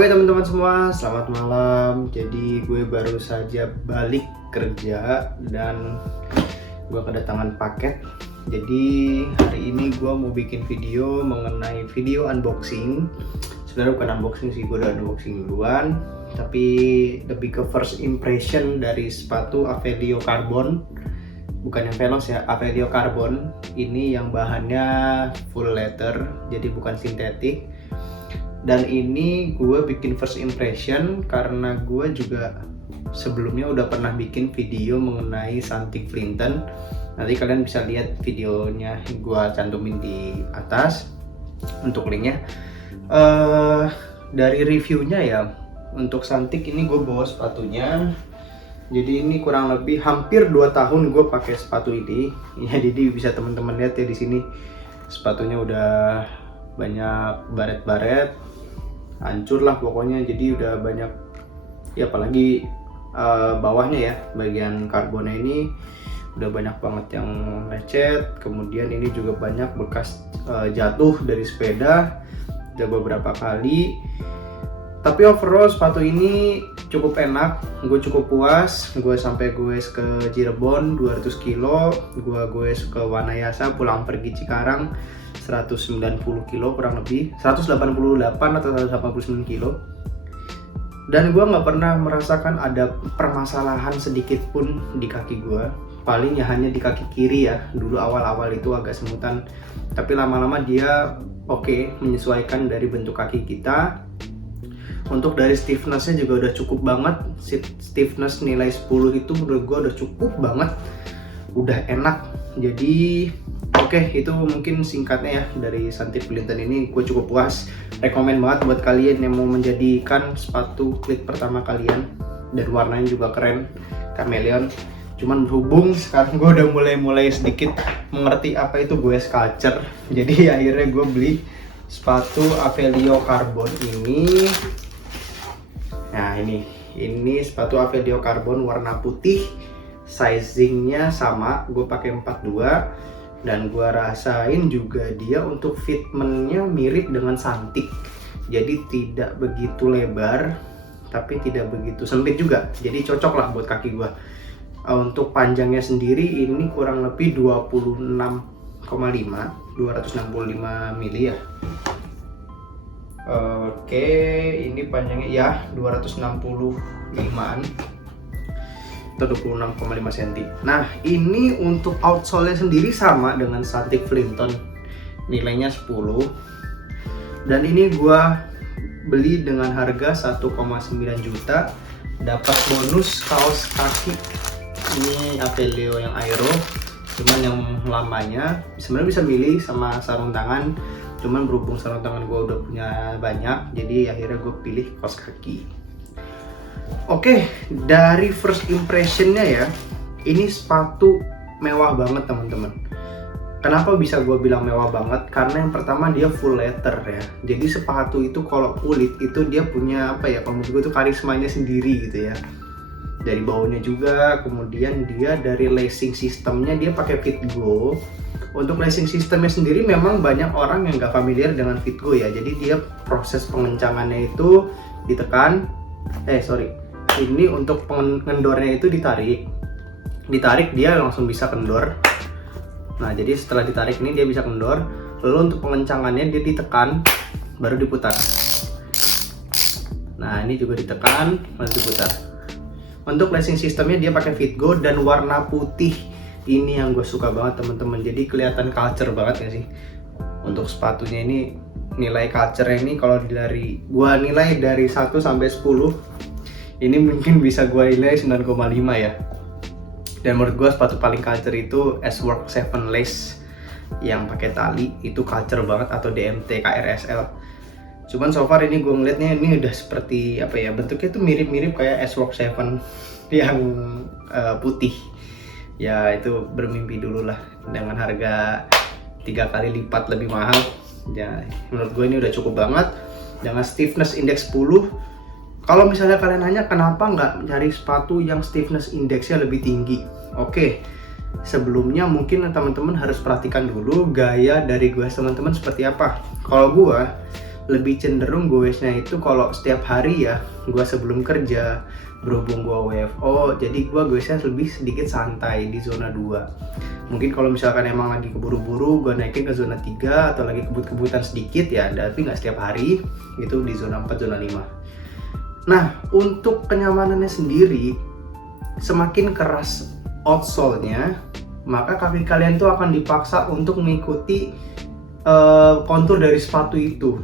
Oke teman-teman semua, selamat malam. Jadi gue baru saja balik kerja dan gue kedatangan paket. Jadi hari ini gue mau bikin video mengenai video unboxing. Sebenarnya bukan unboxing sih, gue udah unboxing duluan, tapi lebih ke first impression dari sepatu Avelio Carbon. Bukan yang Veloz ya, Avelio Carbon. Ini yang bahannya full leather, jadi bukan sintetik. Dan ini gue bikin first impression karena gue juga sebelumnya udah pernah bikin video mengenai Santik Flinten. Nanti kalian bisa lihat videonya, gue cantumin di atas untuk linknya. Dari reviewnya ya, untuk Santik ini gue bawa sepatunya. Jadi ini kurang lebih hampir 2 tahun gue pakai sepatu ini. Ya, jadi bisa teman-teman lihat ya di sini sepatunya udah banyak baret-baret, hancur lah pokoknya. Jadi udah banyak ya, apalagi bawahnya ya, bagian karbonnya ini udah banyak banget yang lecet. Kemudian ini juga banyak bekas jatuh dari sepeda, udah beberapa kali. Tapi overall sepatu ini cukup enak, gue cukup puas. Gue sampai goes ke Cirebon 200 kilo, gue goes ke Wanayasa, pulang pergi Cikarang 190 kilo kurang lebih, 188 atau 189 kilo. Dan gue nggak pernah merasakan ada permasalahan sedikit pun di kaki gue. Paling ya hanya di kaki kiri ya, dulu awal-awal itu agak semutan, tapi lama-lama dia oke, menyesuaikan dari bentuk kaki kita. Untuk dari stiffness-nya juga udah cukup banget. Stiffness nilai 10 itu menurut gue udah cukup banget, udah enak. Jadi oke, itu mungkin singkatnya ya dari Santik Flinten ini. Gue cukup puas, rekomen banget buat kalian yang mau menjadikan sepatu klit pertama kalian. Dan warnanya juga keren, chameleon. Cuman berhubung sekarang gue udah mulai sedikit mengerti apa itu goes culture, jadi akhirnya gue beli sepatu Avelio Carbon ini. Nah ini sepatu Avelio Carbon warna putih, sizingnya sama, gue pakai 42. Dan gue rasain juga dia untuk fitmentnya mirip dengan Santik, jadi tidak begitu lebar tapi tidak begitu sempit juga, jadi cocok lah buat kaki gue. Untuk panjangnya sendiri ini kurang lebih 265 mili ya. Oke, ini panjangnya ya 265an atau 26,5 cm. Nah, ini untuk outsole-nya sendiri sama dengan Santik Flinten, nilainya 10. Dan ini gua beli dengan harga 1,9 juta. Dapat bonus kaos kaki. Ini Avelio yang Aero, cuman yang lamanya sebenarnya bisa milih sama sarung tangan. Cuman berhubung sarung tangan gue udah punya banyak, jadi akhirnya gue pilih kaos kaki. Oke, dari first impressionnya ya, ini sepatu mewah banget teman-teman. Kenapa bisa gue bilang mewah banget? Karena yang pertama dia full leather ya. Jadi sepatu itu kalau kulit itu dia punya apa ya, kalau menurut gue tuh karismanya sendiri gitu ya. Dari baunya juga, kemudian dia dari lacing sistemnya dia pakai Fitgo. Untuk lacing sistemnya sendiri memang banyak orang yang nggak familiar dengan Fitgo ya. Jadi dia proses pengencangannya itu ditekan, ini untuk pengendornya itu ditarik dia langsung bisa kendor. Nah jadi setelah ditarik ini dia bisa kendor. Lalu untuk pengencangannya dia ditekan baru diputar. Nah ini juga ditekan baru diputar. Untuk lacing sistemnya dia pakai Fitgo dan warna putih. Ini yang gue suka banget teman-teman. Jadi kelihatan culture banget ya sih. Untuk sepatunya ini nilai culture ini kalau dari gue nilai dari 1 sampai 10, ini mungkin bisa gue nilai 9,5 ya. Dan menurut gue sepatu paling culture itu S-Work 7 Lace yang pakai tali, itu culture banget, atau DMT KRSL. Cuman so far ini gue ngeliatnya ini udah seperti apa ya, bentuknya tuh mirip-mirip kayak S-Work 7 yang putih. Ya itu bermimpi dulu lah, dengan harga 3 kali lipat lebih mahal. Ya menurut gue ini udah cukup banget dengan stiffness index 10. Kalau misalnya kalian nanya kenapa nggak cari sepatu yang stiffness indexnya lebih tinggi, oke, sebelumnya mungkin teman-teman harus perhatikan dulu gaya dari gue teman-teman seperti apa. Kalau gue lebih cenderung goesnya itu kalau setiap hari ya, gue sebelum kerja, berhubung gue WFO, jadi gue goesnya lebih sedikit santai di zona 2. Mungkin kalau misalkan emang lagi keburu-buru, gue naikin ke zona 3 atau lagi kebut-kebutan sedikit ya, tapi nggak setiap hari, itu di zona 4, zona 5. Nah, untuk kenyamanannya sendiri, semakin keras outsole-nya, maka kaki kalian tuh akan dipaksa untuk mengikuti kontur dari sepatu itu.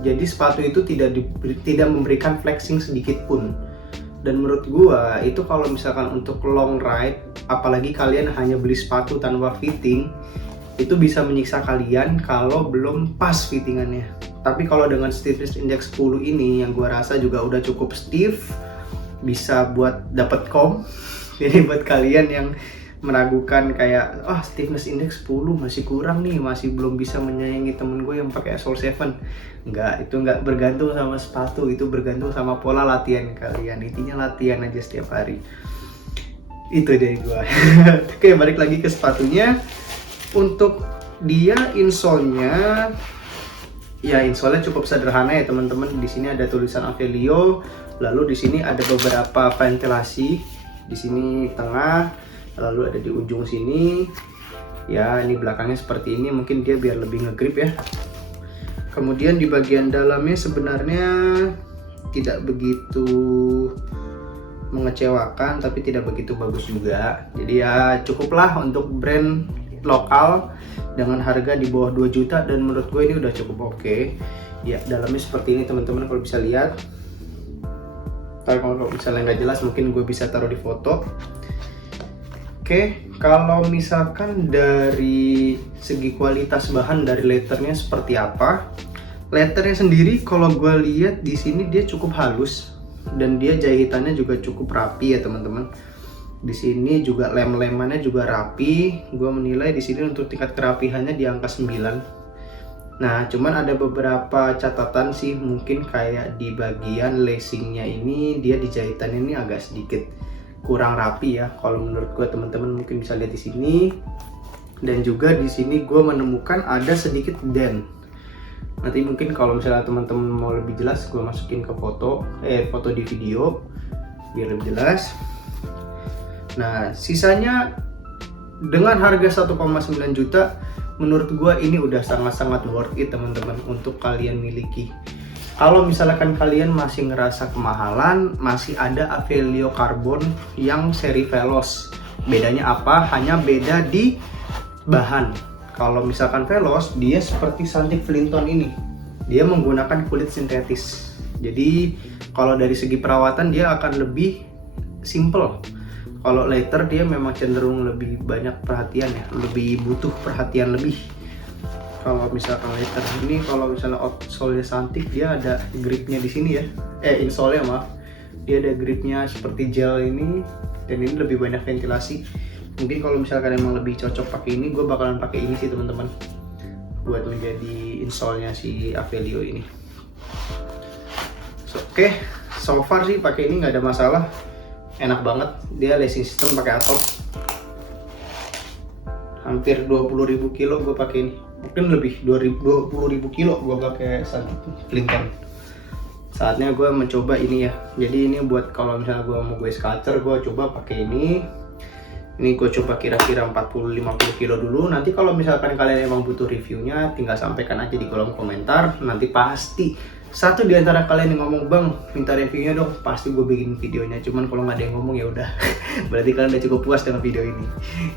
Jadi sepatu itu tidak memberikan flexing sedikit pun. Dan menurut gua itu kalau misalkan untuk long ride, apalagi kalian hanya beli sepatu tanpa fitting, itu bisa menyiksa kalian kalau belum pas fittingannya. Tapi kalau dengan stiffness index 10 ini yang gua rasa juga udah cukup stiff, bisa buat dapat kom. Jadi buat kalian yang meragukan kayak stiffness index 10 masih kurang nih, masih belum bisa menyayangi temen gue yang pakai Soul 7. Itu enggak bergantung sama sepatu, itu bergantung sama pola latihan kalian. Intinya latihan aja setiap hari. Itu dari gue. Oke, balik lagi ke sepatunya. Untuk dia insole-nya, ya insole-nya cukup sederhana ya teman-teman. Di sini ada tulisan Avelio, lalu di sini ada beberapa ventilasi. Di sini tengah, lalu ada di ujung sini ya, ini belakangnya seperti ini, mungkin dia biar lebih ngegrip ya. Kemudian di bagian dalamnya sebenarnya tidak begitu mengecewakan, tapi tidak begitu bagus juga. Jadi ya cukuplah untuk brand lokal dengan harga di bawah 2 juta, dan menurut gue ini udah cukup oke. Ya, dalamnya seperti ini teman-teman, kalau bisa lihat. Tapi kalau misalnya nggak jelas mungkin gue bisa taruh di foto. Oke, kalau misalkan dari segi kualitas bahan dari letternya seperti apa? Letternya sendiri kalau gue lihat di sini dia cukup halus dan dia jahitannya juga cukup rapi ya teman-teman. Di sini juga lem-lemannya juga rapi. Gue menilai di sini untuk tingkat kerapihannya di angka 9. Nah, cuman ada beberapa catatan sih, mungkin kayak di bagian lacingnya ini dia di jahitannya ini agak sedikit kurang rapi ya. Kalau menurut gue teman-teman mungkin bisa lihat di sini. Dan juga di sini gue menemukan ada sedikit dent. Nanti mungkin kalau misalnya teman-teman mau lebih jelas gue masukin ke foto di video biar lebih jelas. Nah, sisanya dengan harga 1,9 juta menurut gue ini udah sangat-sangat worth it teman-teman untuk kalian miliki. Kalau misalkan kalian masih ngerasa kemahalan, masih ada Avelio Carbon yang seri Veloz. Bedanya apa? Hanya beda di bahan. Kalau misalkan Veloz, dia seperti Santic Flinton ini. Dia menggunakan kulit sintetis. Jadi kalau dari segi perawatan dia akan lebih simple. Kalau Leather dia memang cenderung lebih banyak perhatian ya, lebih butuh perhatian lebih. Kalau misalkan Leather ini, kalau misalnya outsole-nya Santic, dia ada gripnya di sini ya. Insole-nya maaf. Dia ada gripnya seperti gel ini, dan ini lebih banyak ventilasi. Mungkin kalau misalkan emang lebih cocok pakai ini, gue bakalan pakai ini sih teman-teman, buat menjadi insole-nya si Avelio ini. Oke, so far sih pakai ini nggak ada masalah, enak banget. Dia lacing system pakai Atos. Hampir 20.000 kilo gue pakai ini, mungkin lebih 20.000 kilo gue pakai Santic Flinton. Saatnya gue mencoba ini ya. Jadi ini buat kalau misalnya gue mau gue sculpture, gue coba pakai ini. Ini gue coba kira-kira 40-50 kilo dulu. Nanti kalau misalkan kalian emang butuh reviewnya, tinggal sampaikan aja di kolom komentar. Nanti pasti satu di antara kalian yang ngomong, "Bang, minta reviewnya dong," pasti gue bikin videonya. Cuman kalau nggak ada yang ngomong ya udah, berarti kalian udah cukup puas dengan video ini.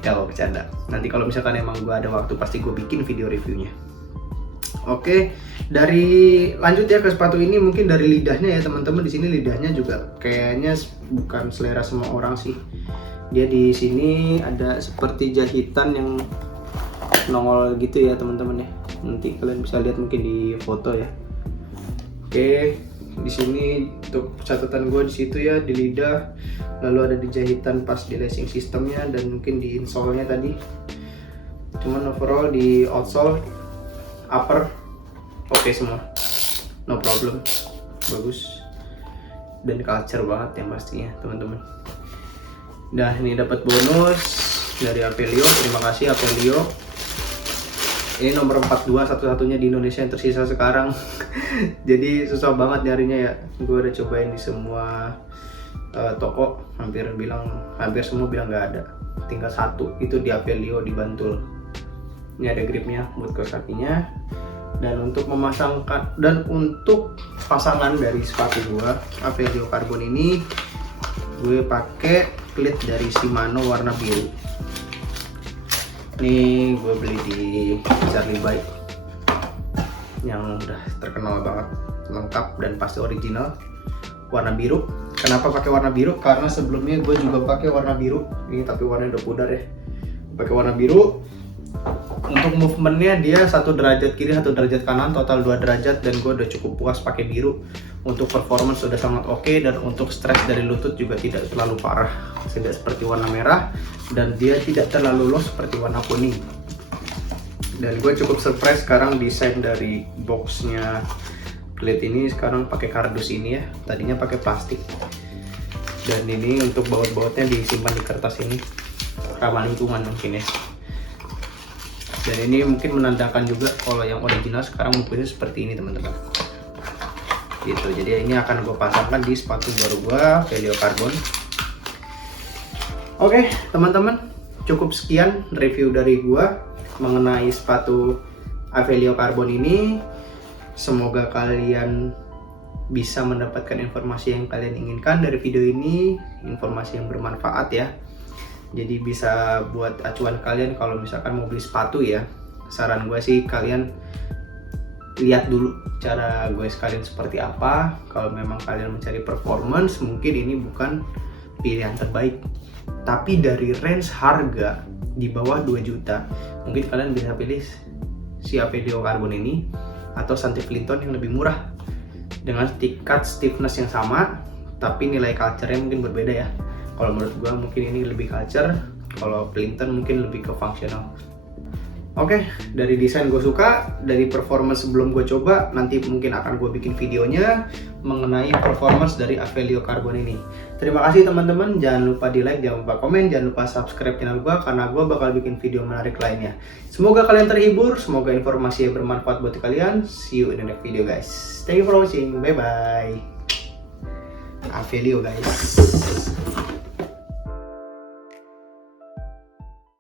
Ya mau bercanda. Nanti kalau misalkan emang gue ada waktu, pasti gue bikin video reviewnya. Oke, dari lanjut ya ke sepatu ini. Mungkin dari lidahnya ya teman-teman. Di sini lidahnya juga kayaknya bukan selera semua orang sih. Dia di sini ada seperti jahitan yang nongol gitu ya teman-teman ya. Nanti kalian bisa lihat mungkin di foto ya. Oke, di sini untuk catatan gue di situ ya, di lidah, lalu ada di jahitan pas di lacing sistemnya, dan mungkin di insole-nya tadi. Cuman overall di outsole, upper, oke semua, no problem, bagus, dan culture banget yang pastinya teman-teman. Nah, ini dapat bonus dari Avelio, terima kasih Avelio. Ini nomor 42 satu-satunya di Indonesia yang tersisa sekarang. Jadi susah banget nyarinya ya. Gue udah cobain di semua toko, hampir semua bilang nggak ada. Tinggal satu, itu di Avelio di Bantul. Ini ada gripnya buat kaos kakinya. Dan untuk memasangkan dan untuk pasangan dari sepatu gua Avelio Carbon ini, gue pakai klit dari Shimano warna biru. Ini gue beli di Charlie Bike yang udah terkenal banget, lengkap dan pasti original, warna biru. Kenapa pakai warna biru? Karena sebelumnya gue juga pakai warna biru ini, tapi warnanya udah pudar ya. Pakai warna biru. Untuk movementnya dia 1 derajat kiri 1 derajat kanan, total 2 derajat, dan gue udah cukup puas pakai biru. Untuk performance sudah sangat oke, dan untuk stres dari lutut juga tidak terlalu parah, tidak seperti warna merah, dan dia tidak terlalu low seperti warna kuning. Dan gue cukup surprise sekarang desain dari boxnya klit ini sekarang pakai kardus ini ya, tadinya pakai plastik. Dan ini untuk baut-bautnya disimpan di kertas ini, ramah lingkungan mungkin ya. Dan ini mungkin menandakan juga kalau yang original sekarang mobilnya seperti ini teman-teman. Gitu, jadi ini akan gue pasangkan di sepatu baru gue, Avelio Carbon. Oke teman-teman, cukup sekian review dari gue mengenai sepatu Avelio Carbon ini. Semoga kalian bisa mendapatkan informasi yang kalian inginkan dari video ini, informasi yang bermanfaat ya. Jadi bisa buat acuan kalian kalau misalkan mau beli sepatu ya. Saran gue sih kalian lihat dulu cara gue sekalian seperti apa. Kalau memang kalian mencari performance, mungkin ini bukan pilihan terbaik. Tapi dari range harga di bawah 2 juta, mungkin kalian bisa pilih si Avelio Carbon ini atau Santi Flinton yang lebih murah dengan tingkat stiffness yang sama, tapi nilai culture-nya mungkin berbeda ya. Kalau menurut gue mungkin ini lebih culture, kalau Flinton mungkin lebih ke fungsional. Oke, dari desain gue suka, dari performance sebelum gue coba, nanti mungkin akan gue bikin videonya mengenai performance dari Avelio Carbon ini. Terima kasih teman-teman, jangan lupa di like, jangan lupa komen, jangan lupa subscribe channel gue karena gue bakal bikin video menarik lainnya. Semoga kalian terhibur, semoga informasi yang bermanfaat buat kalian. See you in the next video guys. Thank you for watching, bye bye. Avelio guys.